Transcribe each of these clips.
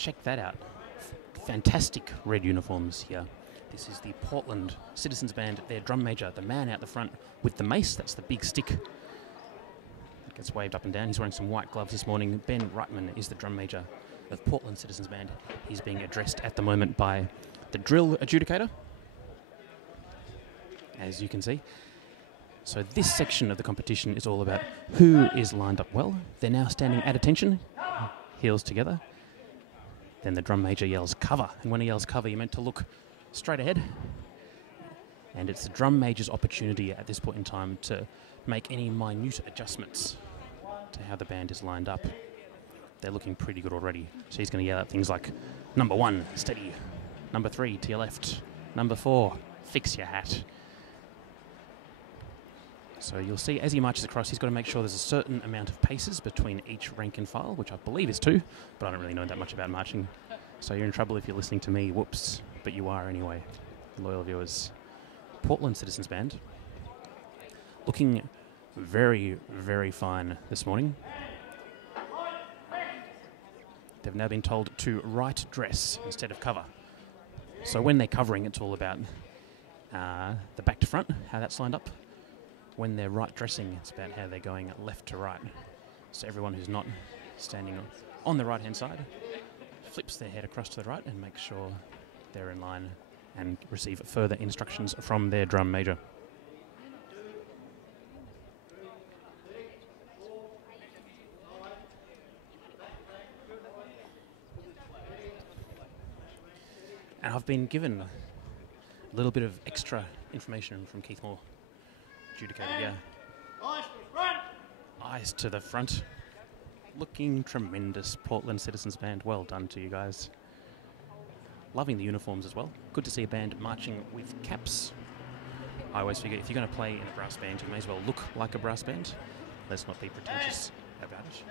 check that out. Fantastic red uniforms here. This is the Portland Citizens Band, their drum major, the man out the front with the mace. That's the big stick. It gets waved up and down. He's wearing some white gloves this morning. Ben Reitman is the drum major of Portland Citizens Band. He's being addressed at the moment by the drill adjudicator, as you can see. So this section of the competition is all about who is lined up well. They're now standing at attention, heels together. Then the drum major yells cover, and when he yells cover, you're meant to look straight ahead. And it's the drum major's opportunity at this point in time to make any minute adjustments to how the band is lined up. They're looking pretty good already. So he's going to yell out things like, number 1, steady. Number 3, to your left. Number 4, fix your hat. So you'll see as he marches across, he's got to make sure there's a certain amount of paces between each rank and file, which I believe is 2, but I don't really know that much about marching. So you're in trouble if you're listening to me, whoops, but you are anyway, loyal viewers. Portland Citizens Band, looking very, very fine this morning. They've now been told to right dress instead of cover. So when they're covering, it's all about the back to front, how that's lined up. When they're right dressing, it's about how they're going left to right. So everyone who's not standing on the right-hand side flips their head across to the right and makes sure they're in line and receive further instructions from their drum major. And I've been given a little bit of extra information from Keith Moore, adjudicator here. Eyes to the front. Looking tremendous, Portland Citizens Band. Well done to you guys. Loving the uniforms as well. Good to see a band marching with caps. I always figure if you're going to play in a brass band, you may as well look like a brass band. Let's not be pretentious about it.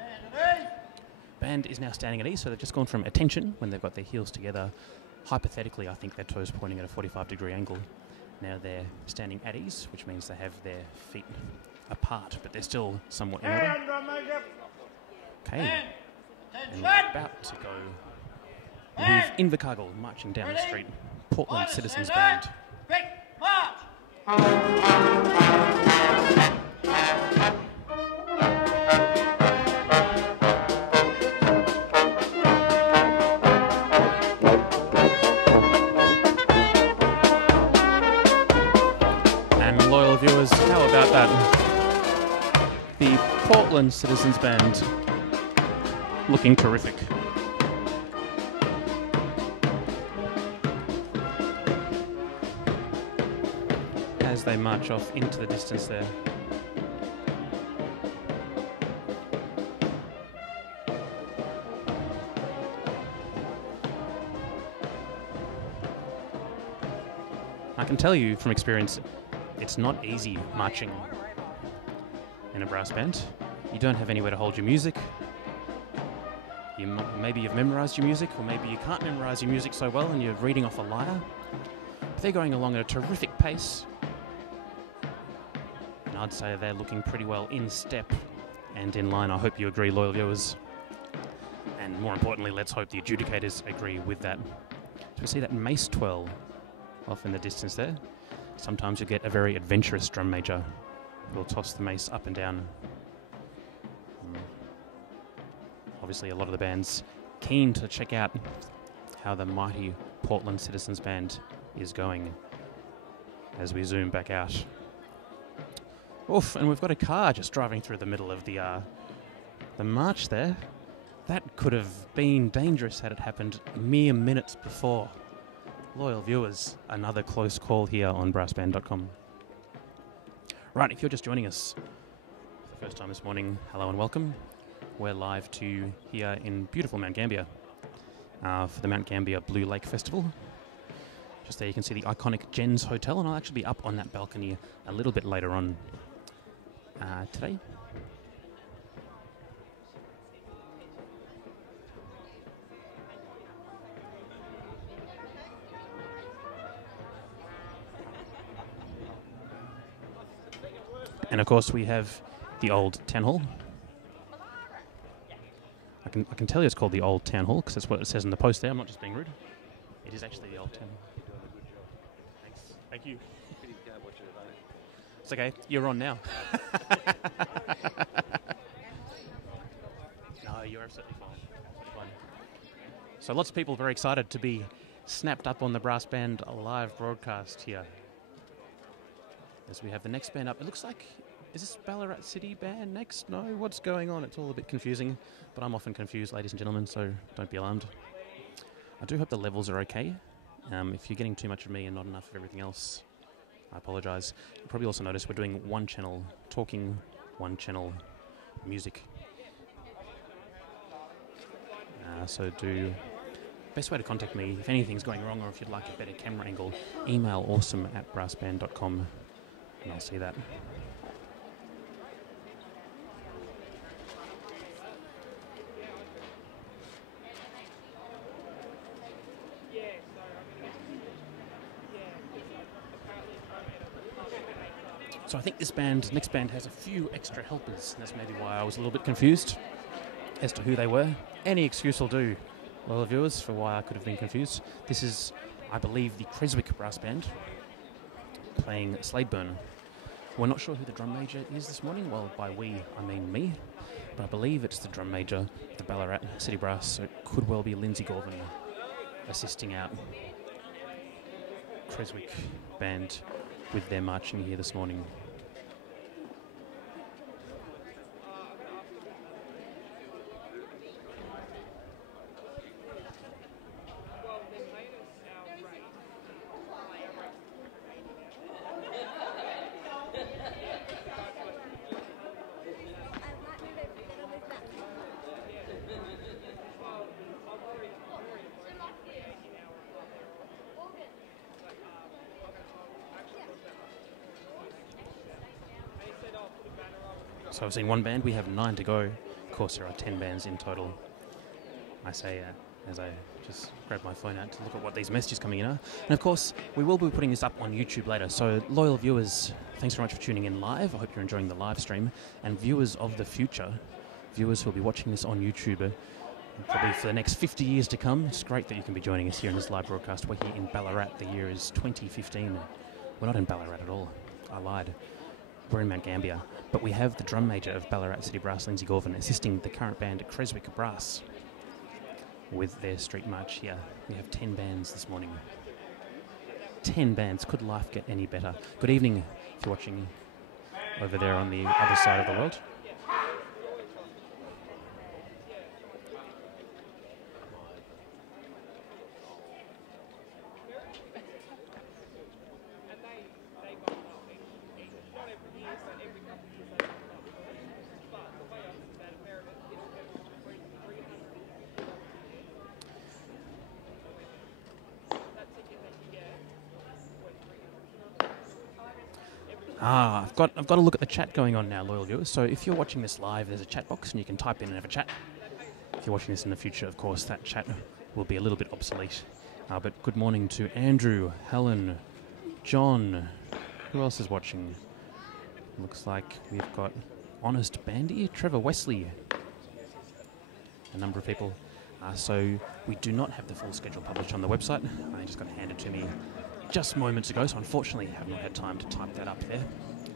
Band is now standing at ease, so they've just gone from attention when they've got their heels together. Hypothetically, I think their toes pointing at a 45-degree angle. Now they're standing at ease, which means they have their feet apart, but they're still somewhat in order. Okay, and we're about to go with Invercargill marching down the street. Portland Citizens Band. And loyal viewers, how about that? The Portland Citizens Band looking terrific. As they march off into the distance there. I can tell you from experience, it's not easy marching in a brass band. You don't have anywhere to hold your music. Maybe you've memorised your music, or maybe you can't memorise your music so well and you're reading off a lyre. But they're going along at a terrific pace. And I'd say they're looking pretty well in step and in line. I hope you agree, loyal viewers. And more importantly, let's hope the adjudicators agree with that. So we see that mace twirl off in the distance there. Sometimes you get a very adventurous drum major who'll toss the mace up and down. Obviously, a lot of the bands keen to check out how the mighty Portland Citizens Band is going as we zoom back out. Oof, and we've got a car just driving through the middle of the march there. That could have been dangerous had it happened mere minutes before. Loyal viewers, another close call here on brassband.com. Right, if you're just joining us for the first time this morning, hello and welcome. We're live to here in beautiful Mount Gambier for the Mount Gambier Blue Lake Festival. Just there you can see the iconic Jen's Hotel, and I'll actually be up on that balcony a little bit later on today. And of course we have the old town hall. I can tell you it's called the Old Town Hall because that's what it says in the post there. I'm not just being rude. It is actually the Old Town Hall. Thanks. Thank you. It's okay. You're on now. No, you're absolutely fine. Absolutely fine. So lots of people very excited to be snapped up on the brass band live broadcast here. As we have the next band up. It looks like, is this Ballarat City Band next? No, what's going on? It's all a bit confusing, but I'm often confused, ladies and gentlemen, so don't be alarmed. I do hope the levels are okay. If you're getting too much of me and not enough of everything else, I apologise. You'll probably also notice we're doing one channel talking, one channel music. Best way to contact me, if anything's going wrong or if you'd like a better camera angle, email awesome@brassband.com and I'll see that. So I think this next band has a few extra helpers, and that's maybe why I was a little bit confused as to who they were. Any excuse will do, loyal viewers, for why I could have been confused. This is, I believe, the Creswick Brass Band playing Sladeburn. We're not sure who the drum major is this morning. Well, by we, I mean me. But I believe it's the drum major, the Ballarat City Brass, so it could well be Lindsay Gorvin assisting out Creswick Band with their marching here this morning. So I've seen one band, we have 9 to go. Of course, there are 10 bands in total. I say as I just grab my phone out to look at what these messages coming in are. And of course, we will be putting this up on YouTube later. So loyal viewers, thanks very much for tuning in live. I hope you're enjoying the live stream. And viewers of the future, viewers who will be watching this on YouTube probably for the next 50 years to come, it's great that you can be joining us here in this live broadcast. We're here in Ballarat. The year is 2015. We're not in Ballarat at all. I lied. We're in Mount Gambier, but we have the drum major of Ballarat City Brass, Lindsay Gorvin, assisting the current band Creswick Brass with their street march here. We have 10 bands this morning. 10 bands. Could life get any better? Good evening if you're watching over there on the other side of the world. I've got to look at the chat going on now, loyal viewers. So if you're watching this live, there's a chat box and you can type in and have a chat. If you're watching this in the future, of course, that chat will be a little bit obsolete. But good morning to Andrew, Helen, John. Who else is watching? Looks like we've got Honest Bandy, Trevor Wesley. A number of people. So we do not have the full schedule published on the website. I just got handed to me just moments ago, so unfortunately I have not had time to type that up there.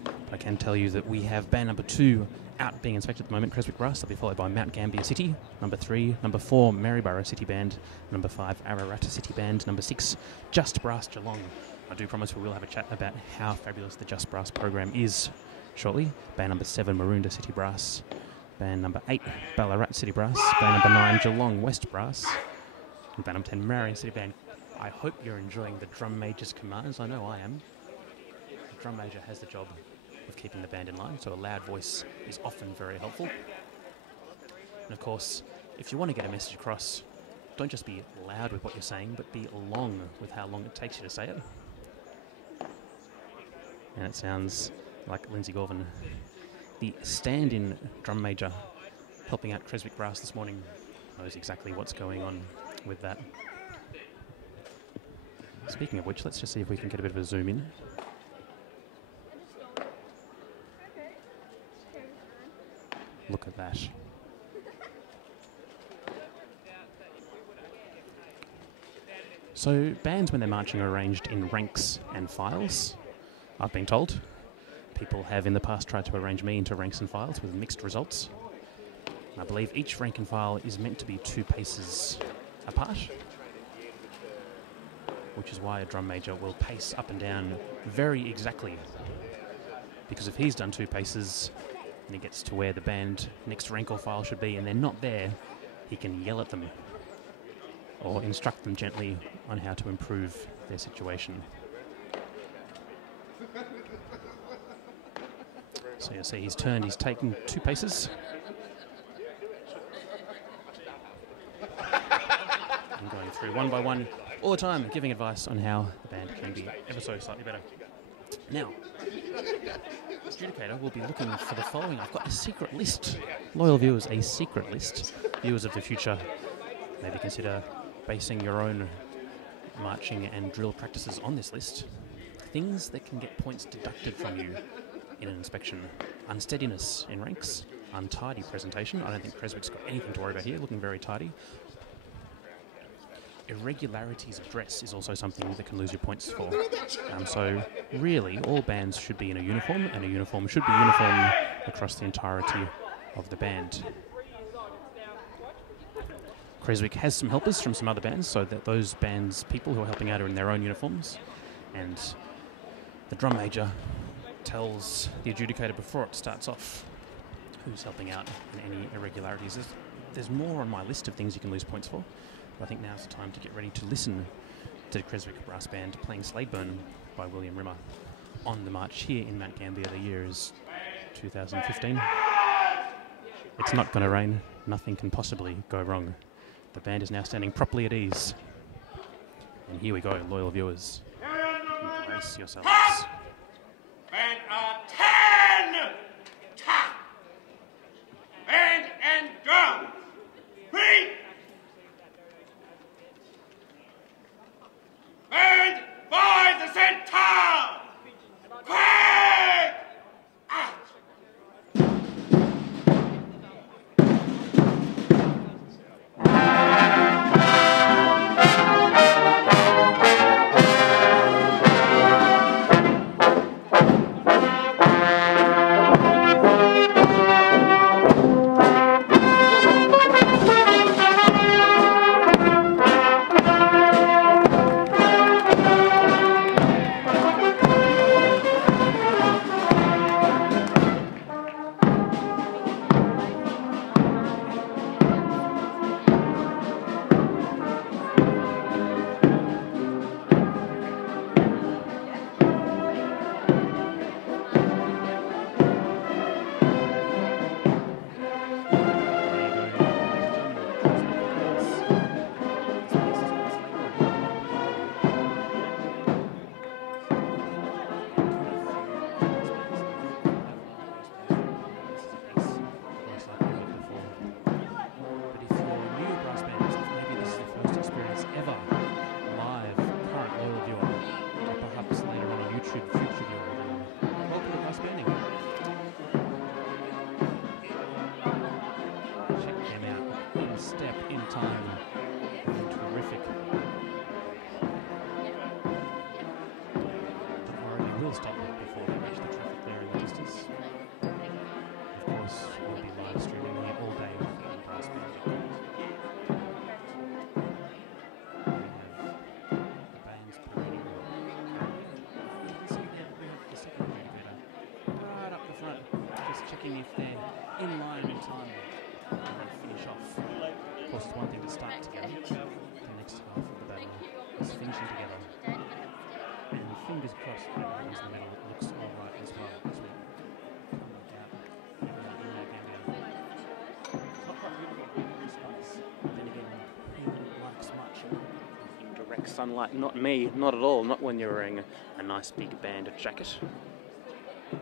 But I can tell you that we have band number 2 out being inspected at the moment, Creswick Brass. That'll be followed by Mount Gambier City, number 3, number 4, Maryborough City Band, number 5, Ararat City Band, number 6, Just Brass Geelong. I do promise we will have a chat about how fabulous the Just Brass program is shortly. Band number 7, Maroondah City Brass, band number 8, Ballarat City Brass, band number 9, Geelong West Brass, and band number 10, Marion City Band. I hope you're enjoying the drum major's commands. I know I am. The drum major has the job of keeping the band in line, so a loud voice is often very helpful. And of course, if you want to get a message across, don't just be loud with what you're saying, but be long with how long it takes you to say it. And it sounds like Lindsay Gorvin, the stand-in drum major, helping out Creswick Brass this morning, knows exactly what's going on with that. Speaking of which, let's just see if we can get a bit of a zoom in. Look at that. So bands, when they're marching, are arranged in ranks and files, I've been told. People have in the past tried to arrange me into ranks and files with mixed results. I believe each rank and file is meant to be 2 paces apart, which is why a drum major will pace up and down very exactly. Because if he's done 2 paces and he gets to where the band next rank or file should be and they're not there, he can yell at them or instruct them gently on how to improve their situation. So you'll see he's turned, he's taken 2 paces. And going through one by one all the time, giving advice on how the band can be ever so slightly better. Now, the adjudicator will be looking for the following. I've got a secret list. Loyal viewers, a secret list. Viewers of the future, maybe consider basing your own marching and drill practices on this list. Things that can get points deducted from you in an inspection. Unsteadiness in ranks, untidy presentation. I don't think Creswick's got anything to worry about here, looking very tidy. Irregularities of dress is also something that can lose your points for. So really, all bands should be in a uniform, and a uniform should be uniform across the entirety of the band. Creswick has some helpers from some other bands, so that those bands, people who are helping out, are in their own uniforms, and the drum major tells the adjudicator before it starts off who's helping out in any irregularities. There's more on my list of things you can lose points for. I think now's the time to get ready to listen to the Creswick Brass Band playing Sladeburn by William Rimmer on the march here in Mount Gambier. The year is 2015. It's not going to rain. Nothing can possibly go wrong. The band is now standing properly at ease. And here we go, loyal viewers. Brace yourselves. Band 10! Ta! Band and drum! Ready! Band by the center! Quick! Out! If they're in line in time and they finish off. Of course, it's one thing to start together. The next half of the battle is finishing together. And fingers crossed, what happens in the middle looks alright as well as we come back out in Gambier. It's not quite beautiful in this place. Then again, who likes marching in direct sunlight? Not me, not at all. Not when you're wearing a nice big band jacket.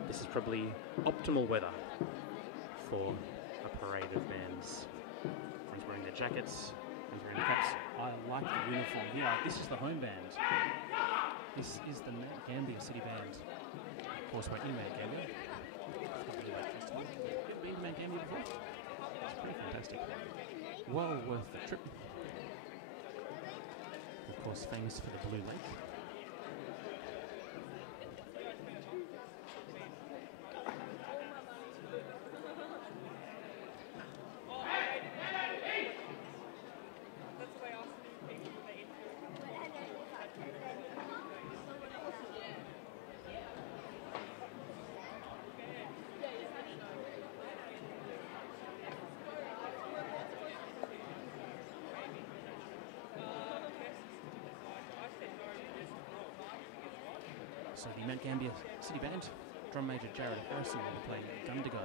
This is probably optimal weather for a parade of bands. Everyone's wearing their jackets, everyone's wearing their caps. I like the uniform here. This is the home band. This is the Mount Gambier City Band. Of course, we're in Mount Gambier. Been to Mount Gambier before? It's pretty fantastic. Well worth the trip. Of Of course, famous for the Blue Lake. So the Mount Gambier City Band, drum major Jared Harrison will play Gambier.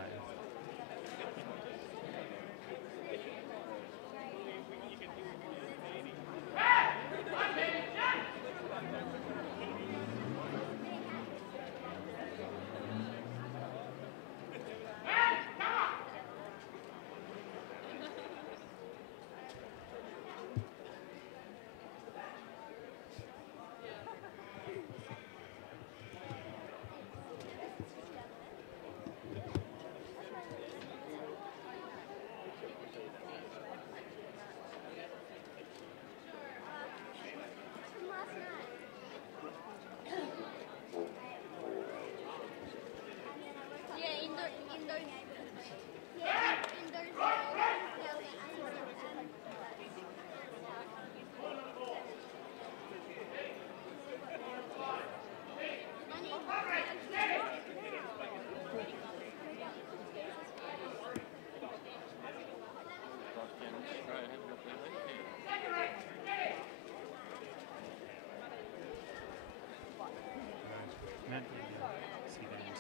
Mount Gambier City Band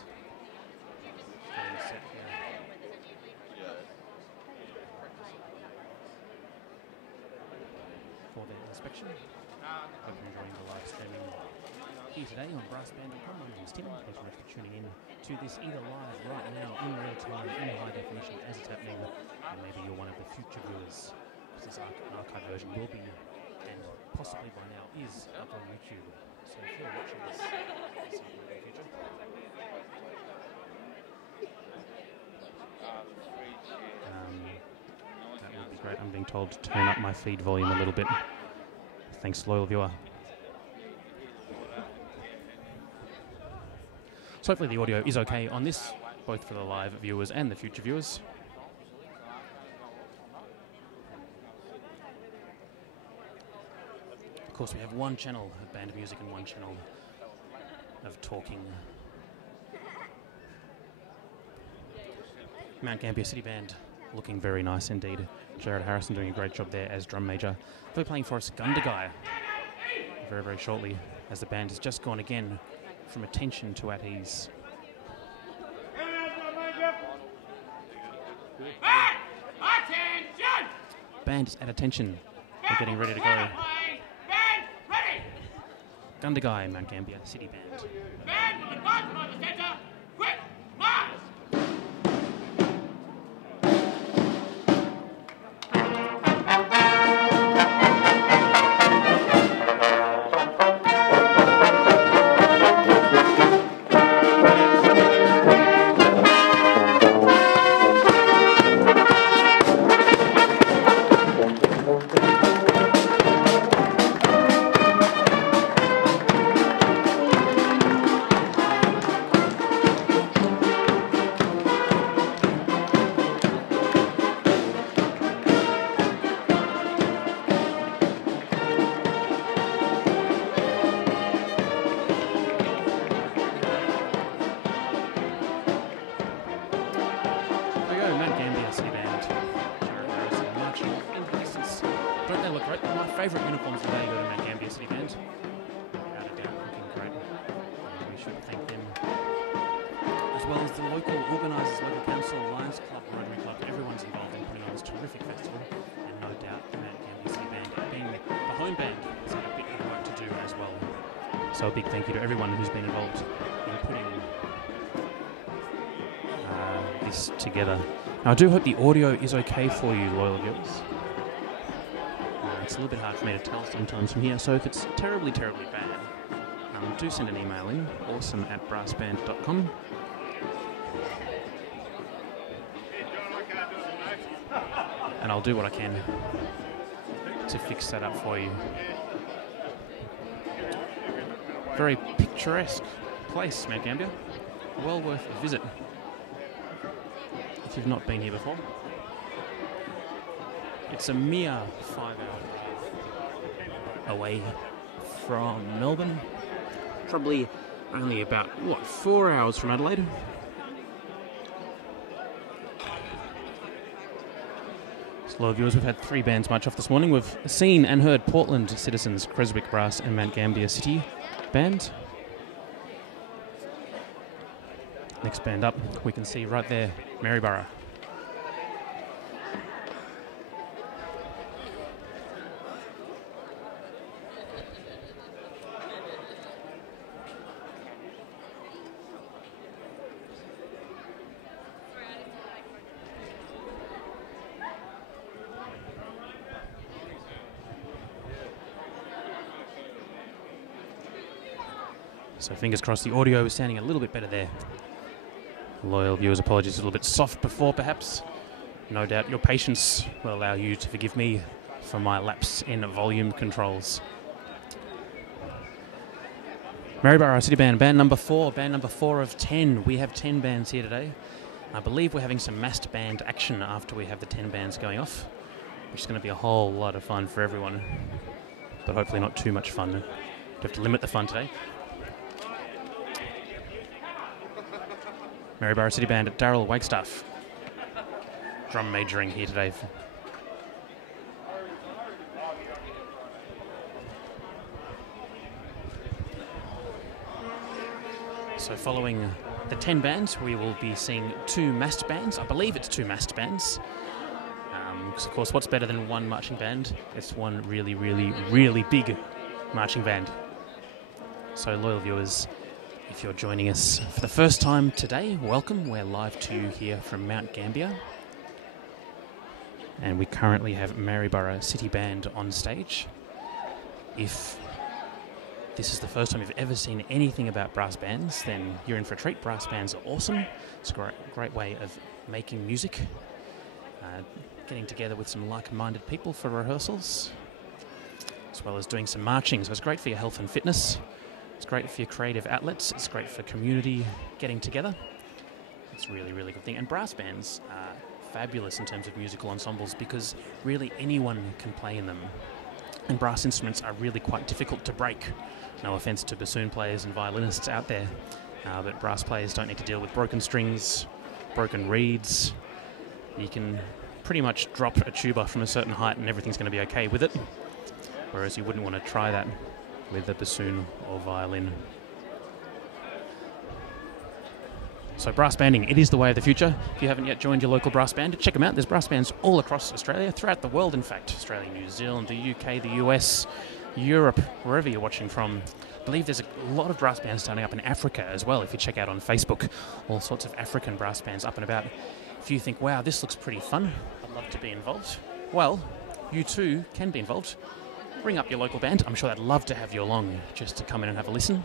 getting set here for their inspection. Hope you're enjoying the live streaming here today on brassband.com. My name is Tim. Thanks very much for tuning in to this either live right now in real time in high definition as it's happening, and maybe you're one of the future viewers, because this archive version will be, and possibly by now is, up on YouTube. So if you're watching this in the future, that would be great. I'm being told to turn up my feed volume a little bit. Thanks, loyal viewer. So hopefully the audio is okay on this, both for the live viewers and the future viewers. Of course, we have one channel of band music and one channel of talking. Mount Gambier City Band looking very nice indeed. Jared Harrison doing a great job there as drum major. They're playing for us Gambier very, very shortly, as the band has just gone again from attention to at ease. Attention! Band is at attention. They're getting ready to go. Band ready! Gambier, Mount Gambier City Band. Band will advance by the center. Quick, march! Favourite uniforms today go to Mount Gambier City Band. Without a doubt, looking great. We should thank them. As well as the local organisers, local council, Lions Club, Rotary Club, everyone's involved in putting on this terrific festival. And no doubt the Mount Gambier City Band, being the home band, has had a bit of work to do as well. So a big thank you to everyone who's been involved in putting this together. Now I do hope the audio is okay for you, loyal viewers. It's a little bit hard for me to tell sometimes from here, so if it's terribly, terribly bad, do send an email in, awesome@brassband.com. And I'll do what I can to fix that up for you. Very picturesque place, Mount Gambier. Well worth a visit if you've not been here before. It's a mere 5 hours away from Melbourne. Probably only about, 4 hours from Adelaide. Hello viewers, we've had 3 bands march off this morning. We've seen and heard Portland Citizens, Creswick Brass and Mount Gambier City Band. Next band up, we can see right there, Maryborough. So fingers crossed the audio is sounding a little bit better there. Loyal viewers, apologies, a little bit soft before perhaps. No doubt your patience will allow you to forgive me for my lapse in volume controls. Maryborough City Band, band number 4 of 10. We have 10 bands here today. I believe we're having some massed band action after we have the 10 bands going off, which is going to be a whole lot of fun for everyone, but hopefully not too much fun. We have to limit the fun today. Maryborough City Band at Daryl Wagstaff. Drum majoring here today. So following the 10 bands, we will be seeing 2 massed bands. I believe it's 2 massed bands. Because of course, what's better than one marching band? It's one really, really, really big marching band. So loyal viewers, if you're joining us for the first time today, welcome. We're live to you here from Mount Gambier. And we currently have Maryborough City Band on stage. If this is the first time you've ever seen anything about brass bands, then you're in for a treat. Brass bands are awesome. It's a great way of making music, getting together with some like-minded people for rehearsals, as well as doing some marching. So it's great for your health and fitness. It's great for your creative outlets. It's great for community getting together. It's a really, really good thing. And brass bands are fabulous in terms of musical ensembles because really anyone can play in them. And brass instruments are really quite difficult to break. No offence to bassoon players and violinists out there, but brass players don't need to deal with broken strings, broken reeds. You can pretty much drop a tuba from a certain height and everything's going to be okay with it, whereas you wouldn't want to try that with a bassoon or violin. So brass banding, it is the way of the future. If you haven't yet joined your local brass band, check them out. There's brass bands all across Australia, throughout the world in fact. Australia, New Zealand, the UK, the US, Europe, wherever you're watching from. I believe there's a lot of brass bands starting up in Africa as well. If you check out on Facebook, all sorts of African brass bands up and about. If you think, wow, this looks pretty fun, I'd love to be involved, well, you too can be involved. Ring up your local band. I'm sure they'd love to have you along just to come in and have a listen.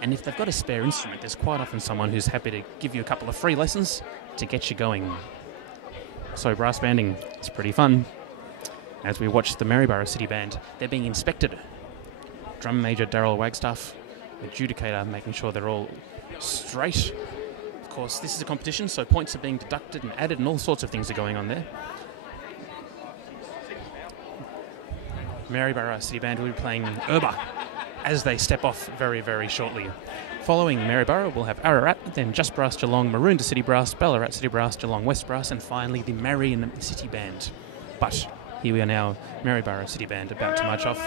And if they've got a spare instrument, there's quite often someone who's happy to give you a couple of free lessons to get you going. So brass banding is pretty fun. As we watch the Maryborough City Band, they're being inspected. Drum major Daryl Wagstaff, adjudicator making sure they're all straight. Of course, this is a competition, so points are being deducted and added and all sorts of things are going on there. Maryborough City Band will be playing Urba as they step off very, very shortly. Following Maryborough, we'll have Ararat, then Just Brass Geelong, Maroondah City Brass, Ballarat City Brass, Geelong West Brass, and finally the Marion City Band. But here we are now, Maryborough City Band about to march off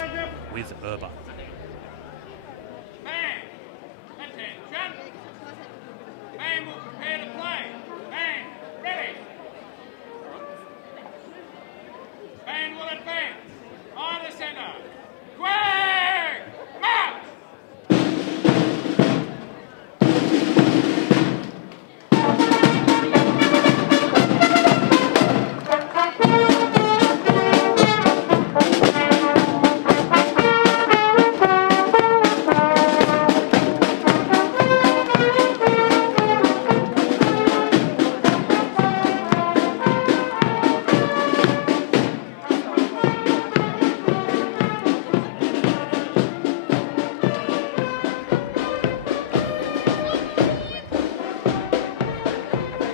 with Urba.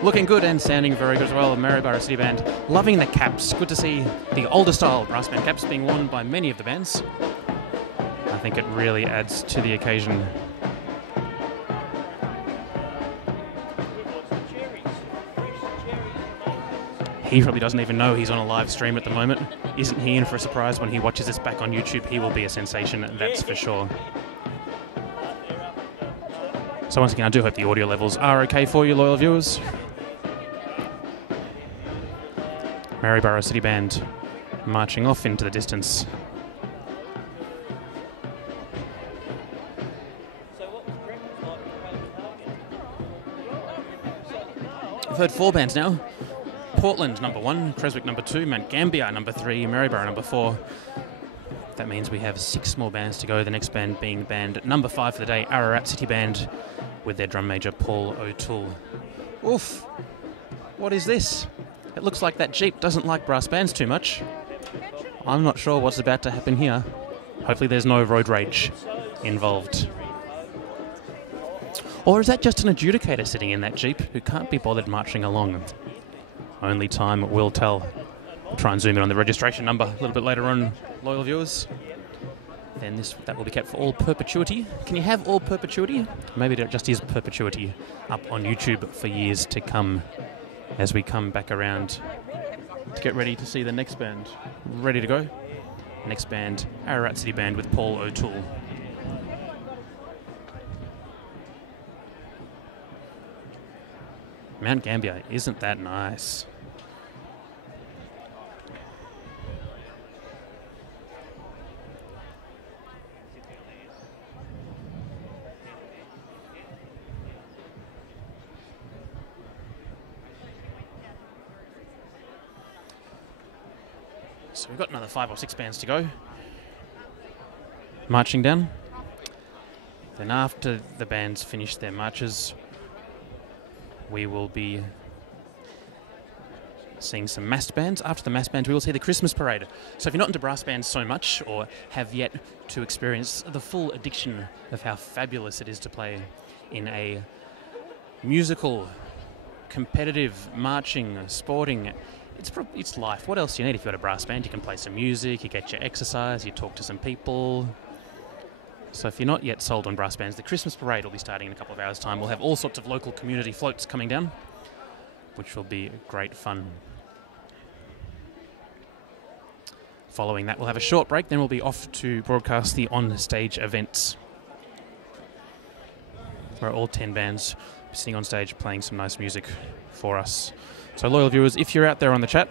Looking good and sounding very good as well. Maryborough City Band loving the caps. Good to see the older style brass band caps being worn by many of the bands. I think it really adds to the occasion. He probably doesn't even know he's on a live stream at the moment. Isn't he in for a surprise when he watches this back on YouTube? He will be a sensation, that's for sure. So once again, I do hope the audio levels are okay for you, loyal viewers. Maryborough City Band marching off into the distance. I've heard 4 bands now. Portland number 1, Creswick number 2, Mount Gambier number 3, Maryborough number 4. That means we have 6 more bands to go. The next band being band number 5 for the day, Ararat City Band, with their drum major Paul O'Toole. Oof! What is this? It looks like that Jeep doesn't like brass bands too much. I'm not sure what's about to happen here. Hopefully there's no road rage involved. Or is that just an adjudicator sitting in that Jeep who can't be bothered marching along? Only time will tell. We'll try and zoom in on the registration number a little bit later on, loyal viewers. Then that will be kept for all perpetuity. Can you have all perpetuity? Maybe it just is perpetuity up on YouTube for years to come as we come back around to get ready to see the next band. Ready to go? Next band, Ararat City Band with Paul O'Toole. Mount Gambier, isn't that nice? So we've got another 5 or 6 bands to go. Marching down. Then after the bands finish their marches, we will be seeing some massed bands. After the massed bands, we will see the Christmas parade. So if you're not into brass bands so much, or have yet to experience the full addiction of how fabulous it is to play in a musical, competitive, marching, sporting, it's life. What else do you need if you've got a brass band? You can play some music, you get your exercise, you talk to some people. So if you're not yet sold on brass bands, the Christmas parade will be starting in a couple of hours' time. We'll have all sorts of local community floats coming down, which will be great fun. Following that, we'll have a short break, then we'll be off to broadcast the on-stage events, where all 10 bands will be sitting on stage playing some nice music for us. So loyal viewers, if you're out there on the chat,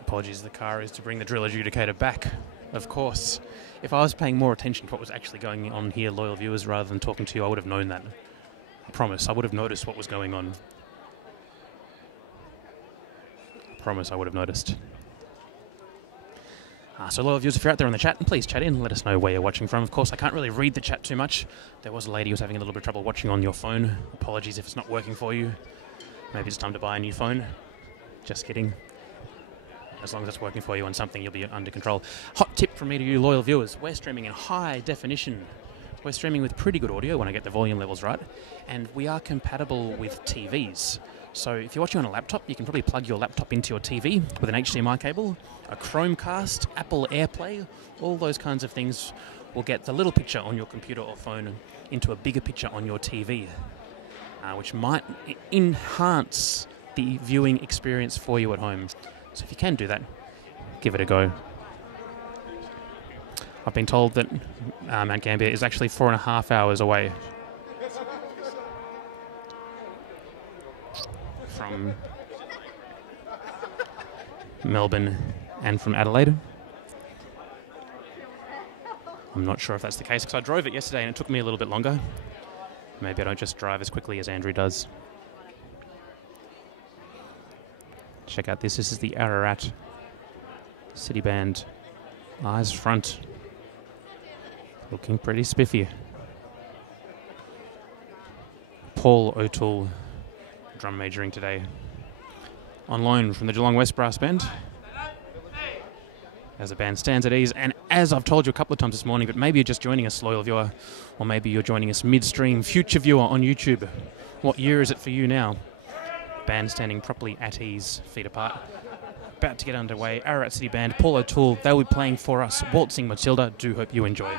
apologies, the car is to bring the drill adjudicator back, of course. If I was paying more attention to what was actually going on here, loyal viewers, rather than talking to you, I would have known that. I promise, I would have noticed what was going on. I promise I would have noticed. So loyal viewers, if you're out there on the chat, please chat in, let us know where you're watching from. Of course, I can't really read the chat too much. There was a lady who was having a little bit of trouble watching on your phone. Apologies if it's not working for you. Maybe it's time to buy a new phone. Just kidding. As long as it's working for you on something, you'll be under control. Hot tip from me to you, loyal viewers. We're streaming in high definition. We're streaming with pretty good audio when I get the volume levels right. And we are compatible with TVs. So if you're watching on a laptop, you can probably plug your laptop into your TV with an HDMI cable, a Chromecast, Apple AirPlay, all those kinds of things will get the little picture on your computer or phone into a bigger picture on your TV, which might enhance the viewing experience for you at home. So if you can do that, give it a go. I've been told that Mount Gambier is actually 4.5 hours away from Melbourne and from Adelaide. I'm not sure if that's the case because I drove it yesterday and it took me a little bit longer. Maybe I don't just drive as quickly as Andrew does. Check out this. This is the Ararat City Band. Eyes front. Looking pretty spiffy. Paul O'Toole, drum majoring today. On loan from the Geelong West Brass Band. As the band stands at ease, and as I've told you a couple of times this morning, but maybe you're just joining us, loyal viewer, or maybe you're joining us midstream, future viewer on YouTube. What year is it for you now? Band standing properly at ease, feet apart. About to get underway. Ararat City Band, Paul O'Toole, they'll be playing for us Waltzing Matilda. Do hope you enjoy.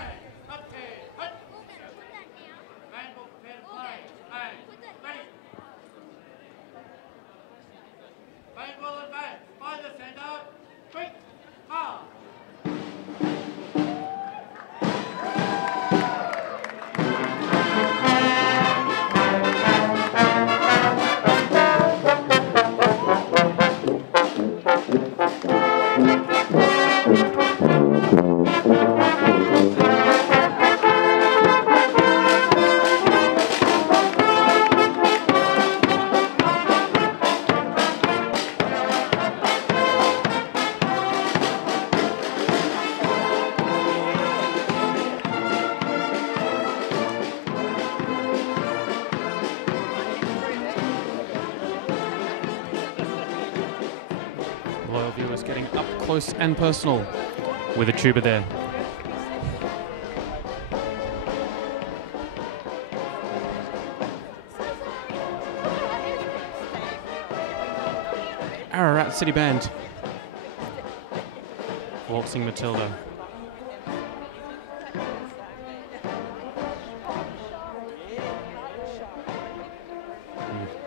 Loyal viewers getting up close and personal with a tuba there. Ararat City Band, Waltzing Matilda.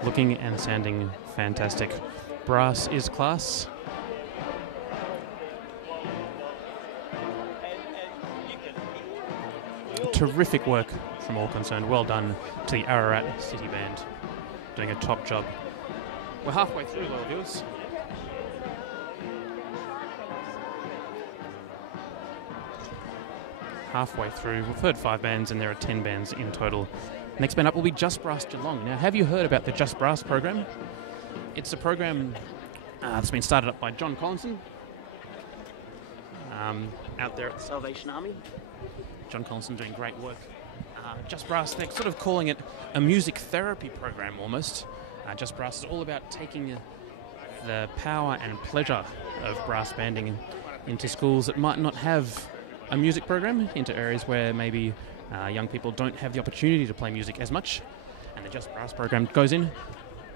Looking and sounding fantastic. Brass is class. Terrific work from all concerned. Well done to the Ararat City Band, doing a top job. We're halfway through, loyal viewers. Halfway through. We've heard 5 bands and there are 10 bands in total. Next band up will be Just Brass Geelong. Now, have you heard about the Just Brass program? It's a program that's been started up by John Collinson out there at the Salvation Army. John Collinson doing great work. Just Brass, they're sort of calling it a music therapy program almost. Just Brass is all about taking the power and pleasure of brass banding into schools that might not have a music program, into areas where maybe young people don't have the opportunity to play music as much. And the Just Brass program goes in,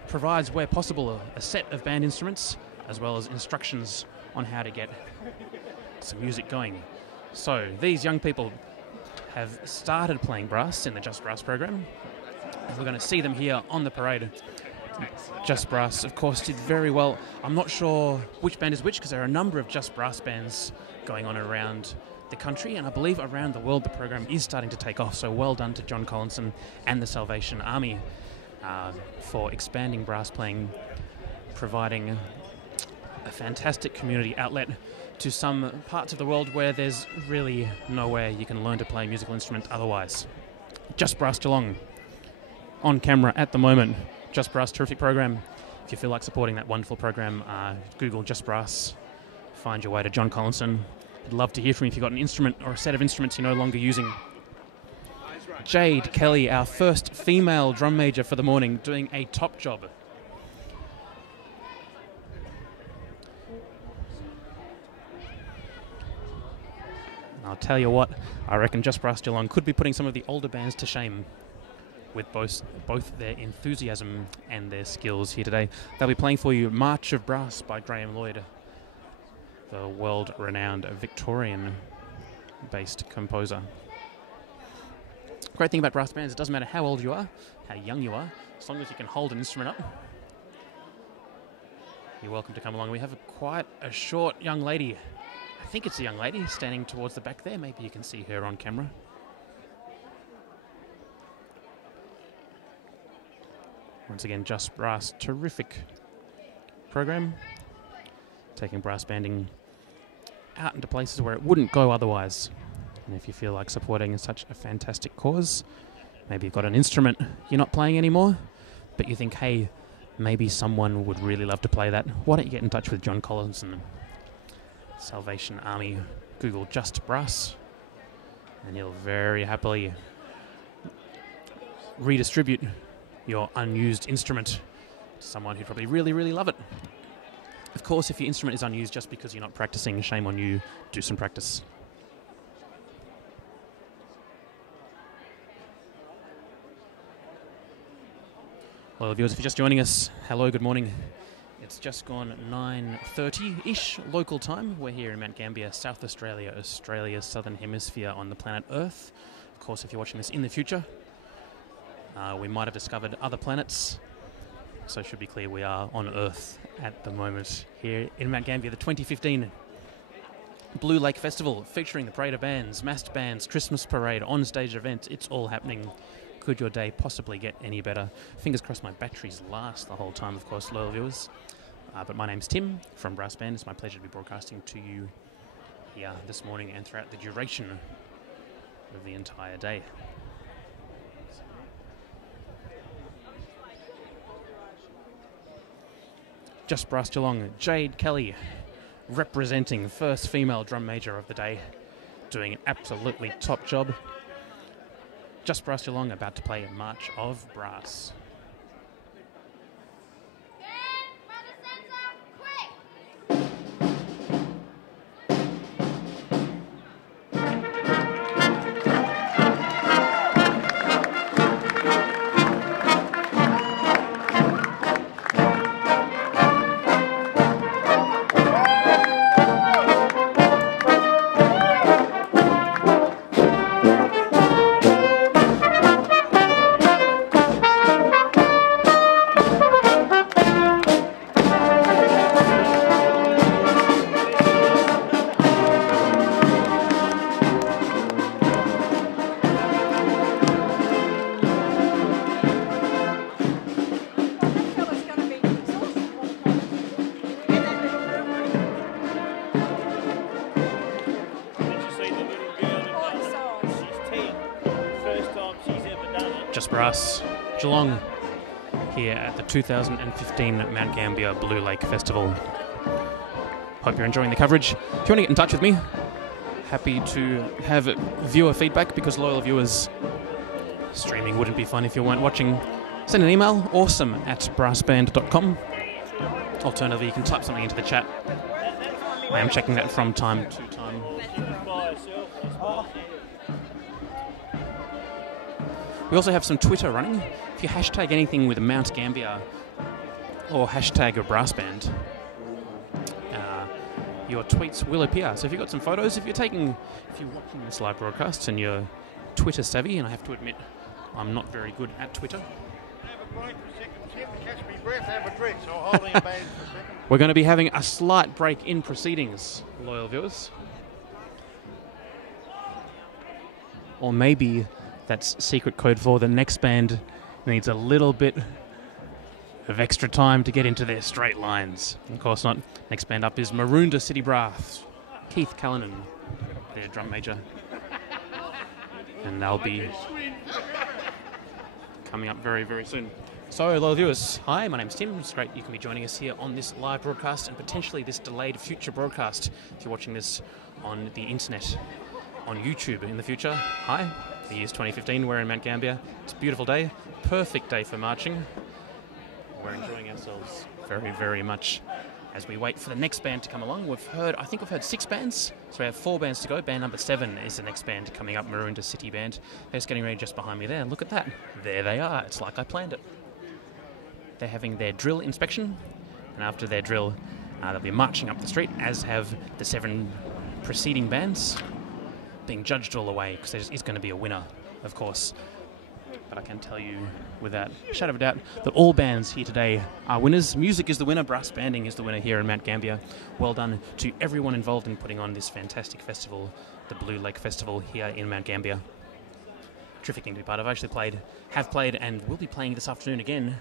provides where possible a set of band instruments as well as instructions on how to get some music going. So these young people have started playing brass in the Just Brass program. We're going to see them here on the parade. Just Brass, of course, did very well. I'm not sure which band is which because there are a number of Just Brass bands going on around the country, and I believe around the world the program is starting to take off. So well done to John Collinson and the Salvation Army for expanding brass playing, providing a fantastic community outlet to some parts of the world where there's really nowhere you can learn to play a musical instrument otherwise. Just Brass Geelong on camera at the moment. Just Brass, terrific program. If you feel like supporting that wonderful program, Google Just Brass, find your way to John Collinson. I'd love to hear from you if you've got an instrument or a set of instruments you're no longer using. Jade Kelly, our first female drum major for the morning, doing a top job. I'll tell you what, I reckon Just Brass Geelong could be putting some of the older bands to shame with both their enthusiasm and their skills here today. They'll be playing for you March of Brass by Graham Lloyd, the world-renowned Victorian-based composer. Great thing about brass bands, it doesn't matter how old you are, how young you are, as long as you can hold an instrument up, you're welcome to come along. We have quite a short young lady. I think it's a young lady standing towards the back there. Maybe you can see her on camera. Once again, Just Brass, terrific program. Taking brass banding out into places where it wouldn't go otherwise. And if you feel like supporting such a fantastic cause, maybe you've got an instrument you're not playing anymore, but you think, hey, maybe someone would really love to play that, why don't you get in touch with John Collinson, Salvation Army. Google Just Brass, and you'll very happily redistribute your unused instrument to someone who'd probably really, really love it. Of course, if your instrument is unused just because you're not practicing, shame on you, do some practice. Well, viewers, if you're just joining us, hello, good morning. It's just gone 9:30-ish local time. We're here in Mount Gambier, South Australia, Australia's southern hemisphere on the planet Earth. Of course, if you're watching this in the future, we might have discovered other planets. So it should be clear we are on Earth at the moment here in Mount Gambier, the 2015 Blue Lake Festival featuring the parade of bands, massed bands, Christmas parade, on-stage events. It's all happening. Could your day possibly get any better? Fingers crossed my batteries last the whole time, of course, loyal viewers. But my name's Tim from Brass Band. It's my pleasure to be broadcasting to you here this morning and throughout the duration of the entire day. Just Brass Geelong, Jade Kelly, representing first female drum major of the day, doing an absolutely top job. Just Brass Geelong about to play March of Brass. Just Brass Geelong here at the 2015 Mount Gambier Blue Lake Festival. Hope you're enjoying the coverage. If you want to get in touch with me, happy to have viewer feedback, because loyal viewers, streaming wouldn't be fun if you weren't watching. Send an email, awesome@brassband.com. Alternatively, you can type something into the chat. I am checking that from time to time. We also have some Twitter running. If you hashtag anything with Mount Gambier or hashtag a brass band, your tweets will appear. So if you've got some photos, if you're watching this live broadcast and you're Twitter savvy, and I have to admit I'm not very good at Twitter. Have a break for a second, Tim, to catch me breath, have a drink, so I'll hold in band for a second. We're going to be having a slight break in proceedings, loyal viewers. Or maybe that's secret code for the next band needs a little bit of extra time to get into their straight lines. Of course not. Next band up is Maroondah City Brass. Keith Callanan, their drum major. And they'll be coming up very, very soon. So, loyal viewers, hi, my name's Tim. It's great you can be joining us here on this live broadcast and potentially this delayed future broadcast if you're watching this on the internet, on YouTube in the future. Hi. The year's 2015, we're in Mount Gambier. It's a beautiful day, perfect day for marching. We're enjoying ourselves very, very much as we wait for the next band to come along. I think we've heard 6 bands, so we have 4 bands to go. Band number 7 is the next band coming up, Maroondah City Band. They're just getting ready just behind me there. Look at that. There they are. It's like I planned it. They're having their drill inspection, and after their drill, they'll be marching up the street, as have the 7 preceding bands, being judged all the way, because there is going to be a winner, of course. But I can tell you without a shadow of a doubt that all bands here today are winners. Music is the winner, brass banding is the winner here in Mount Gambier. Well done to everyone involved in putting on this fantastic festival, the Blue Lake Festival here in Mount Gambier. Terrific thing to be part of. I actually have played and will be playing this afternoon again,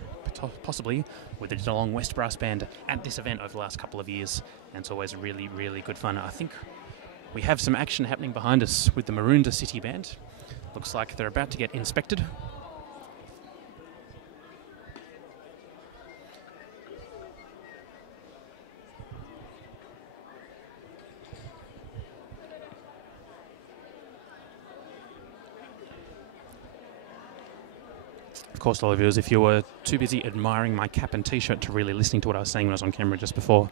possibly with the Geelong West Brass Band at this event over the last couple of years. And it's always really, really good fun. I think we have some action happening behind us with the Maroondah City Band. Looks like they're about to get inspected. course, all of you, if you were too busy admiring my cap and t-shirt to really listening to what I was saying when I was on camera just before,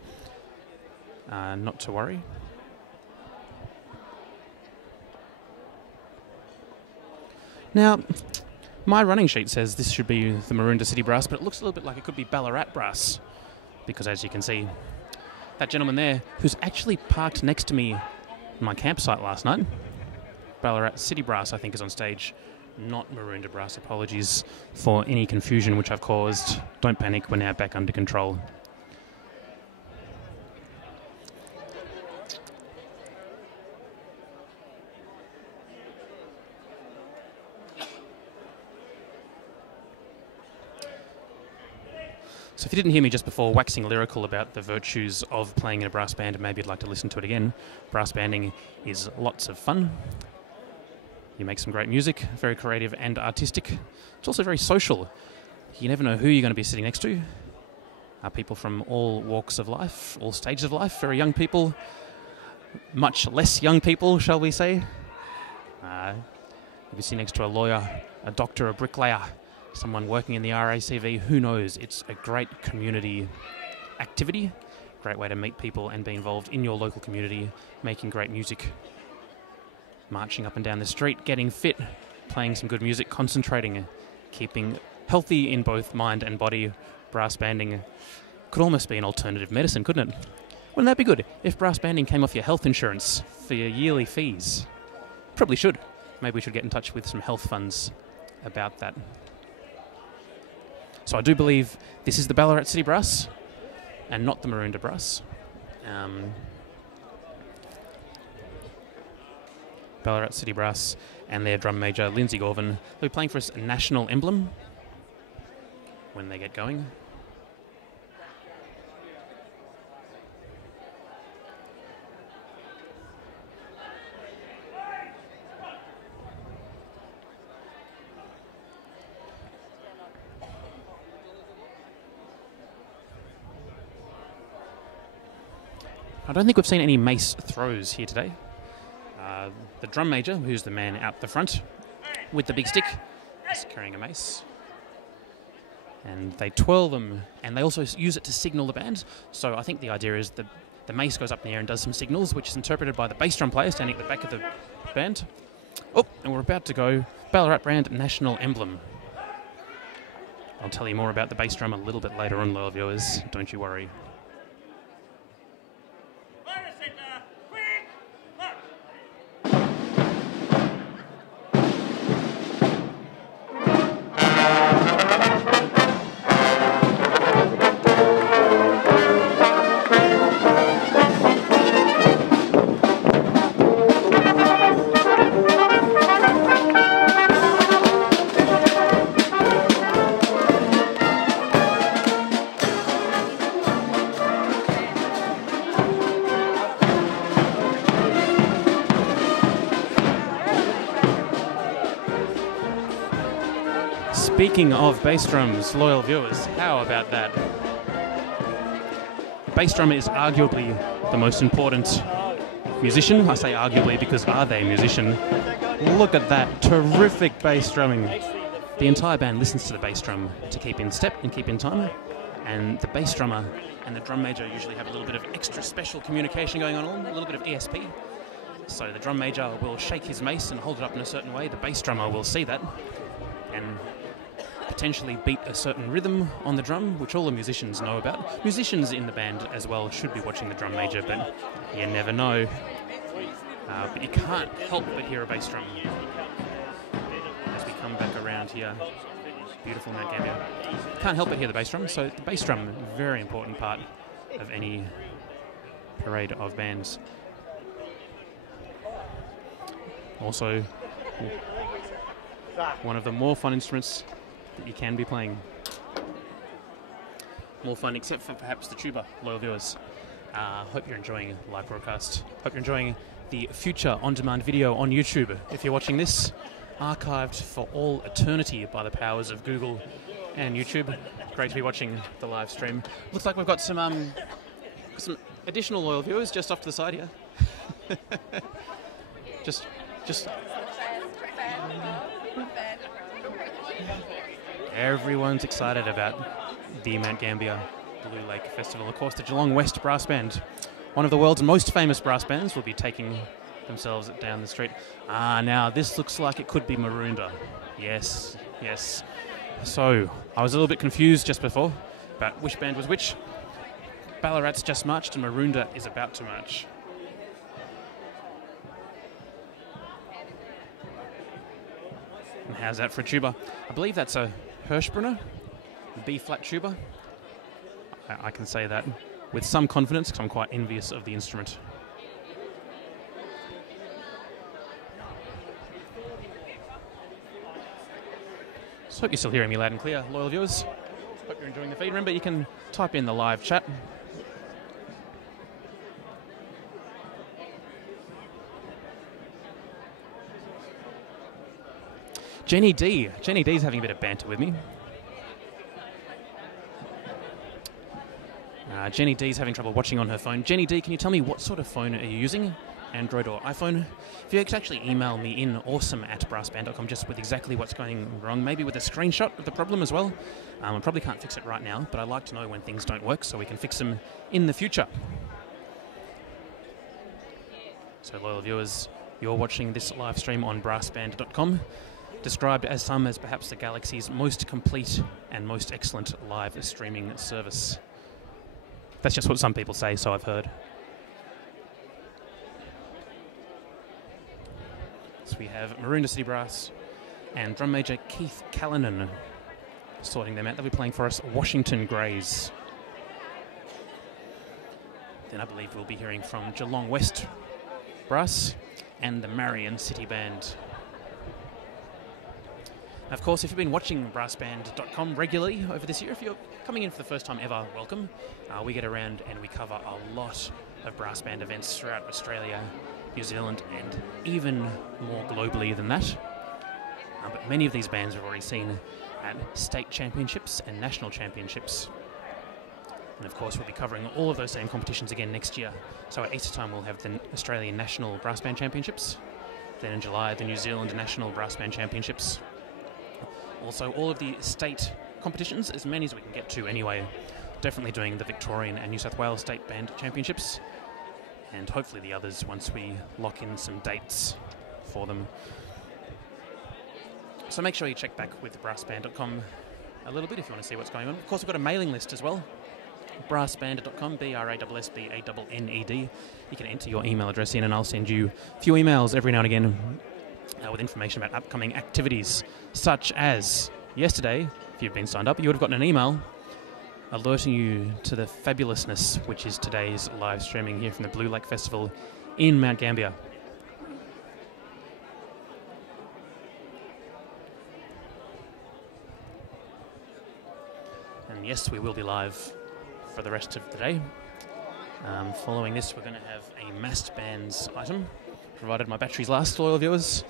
not to worry. Now, my running sheet says this should be the Maroondah City Brass, but it looks a little bit like it could be Ballarat Brass, because as you can see, that gentleman there, who's actually parked next to me in my campsite last night, Ballarat City Brass, I think, is on stage, not Maroondah Brass. Apologies for any confusion which I've caused. Don't panic, we're now back under control. So if you didn't hear me just before waxing lyrical about the virtues of playing in a brass band, maybe you'd like to listen to it again. Brass banding is lots of fun. You make some great music, very creative and artistic. It's also very social. You never know who you're going to be sitting next to. People from all walks of life, all stages of life, very young people, much less young people, shall we say. You'll be sitting next to a lawyer, a doctor, a bricklayer, someone working in the RACV, who knows? It's a great community activity, great way to meet people and be involved in your local community, making great music, marching up and down the street, getting fit, playing some good music, concentrating, keeping healthy in both mind and body. Brass banding could almost be an alternative medicine, couldn't it? Wouldn't that be good if brass banding came off your health insurance for your yearly fees? Probably should. Maybe we should get in touch with some health funds about that. So I do believe this is the Ballarat City Brass and not the Maroondah Brass. Ballarat City Brass and their drum major, Lindsay Gorvin. They'll be playing for us a national emblem when they get going. I don't think we've seen any mace throws here today. The drum major, who's the man out the front with the big stick, is carrying a mace. And they twirl them, and they also use it to signal the band. So I think the idea is the mace goes up in the air and does some signals, which is interpreted by the bass drum player standing at the back of the band. Oh, and we're about to go Ballarat brand national emblem. I'll tell you more about the bass drum a little bit later on, loyal viewers. Don't you worry. Speaking of bass drums, loyal viewers, how about that? Bass drum is arguably the most important musician. I say arguably because are they a musician? Look at that, terrific bass drumming. The entire band listens to the bass drum to keep in step and keep in time. And the bass drummer and the drum major usually have a little bit of extra special communication going on, a little bit of ESP. So the drum major will shake his mace and hold it up in a certain way. The bass drummer will see that and potentially beat a certain rhythm on the drum, which all the musicians know about. Musicians in the band as well should be watching the drum major, but you never know. But you can't help but hear a bass drum as we come back around here. Beautiful Mount Gambier. Can't help but hear the bass drum. So the bass drum, a very important part of any parade of bands. Also, one of the more fun instruments that you can be playing. More fun, except for perhaps the tuba, loyal viewers. Hope you're enjoying the live broadcast. Hope you're enjoying the future on-demand video on YouTube. If you're watching this, archived for all eternity by the powers of Google and YouTube. Great to be watching the live stream. Looks like we've got some additional loyal viewers just off to the side here. just. Everyone's excited about the Mount Gambier Blue Lake Festival. Of course, the Geelong West Brass Band, one of the world's most famous brass bands, will be taking themselves down the street. Now this looks like it could be Maroondah. Yes. So, I was a little bit confused just before about which band was which. Ballarat's just marched and Maroondah is about to march. And how's that for a tuba? I believe that's a Hirschbrunner, B-flat tuba. I can say that with some confidence because I'm quite envious of the instrument. So hope you're still hearing me loud and clear, loyal viewers. Hope you're enjoying the feed. Remember, you can type in the live chat. Jenny D's having a bit of banter with me. Jenny D's having trouble watching on her phone. Jenny D, can you tell me what sort of phone are you using? Android or iPhone? If you could actually email me in awesome@brassband.com just with exactly what's going wrong, maybe with a screenshot of the problem as well. I probably can't fix it right now, but I like to know when things don't work so we can fix them in the future. So loyal viewers, you're watching this live stream on brassband.com, described as some as perhaps the galaxy's most complete and most excellent live streaming service. That's just what some people say, so I've heard. So we have Maroondah City Brass and drum major Keith Callanan sorting them out. They'll be playing for us Washington Greys. Then I believe we'll be hearing from Geelong West Brass and the Marion City Band. Now, of course, if you've been watching brassband.com regularly over this year, if you're coming in for the first time ever, welcome. We get around and we cover a lot of brass band events throughout Australia, New Zealand, and even more globally than that. But many of these bands we've already seen at state championships and national championships. And of course, we'll be covering all of those same competitions again next year. So at Easter time, we'll have the Australian National Brass Band Championships. Then in July, the New Zealand National Brass Band Championships. Also, all of the state competitions, as many as we can get to anyway. Definitely doing the Victorian and New South Wales State Band Championships. And hopefully the others once we lock in some dates for them. So make sure you check back with brassband.com a little bit if you want to see what's going on. Of course, we've got a mailing list as well. brassband.com, BRASSBANNED. You can enter your email address in and I'll send you a few emails every now and again with information about upcoming activities, such as yesterday, if you've been signed up, you would have gotten an email alerting you to the fabulousness which is today's live streaming here from the Blue Lake Festival in Mount Gambier. And yes, we will be live for the rest of the day. Following this, we're going to have a massed bands item, provided my batteries last, loyal viewers.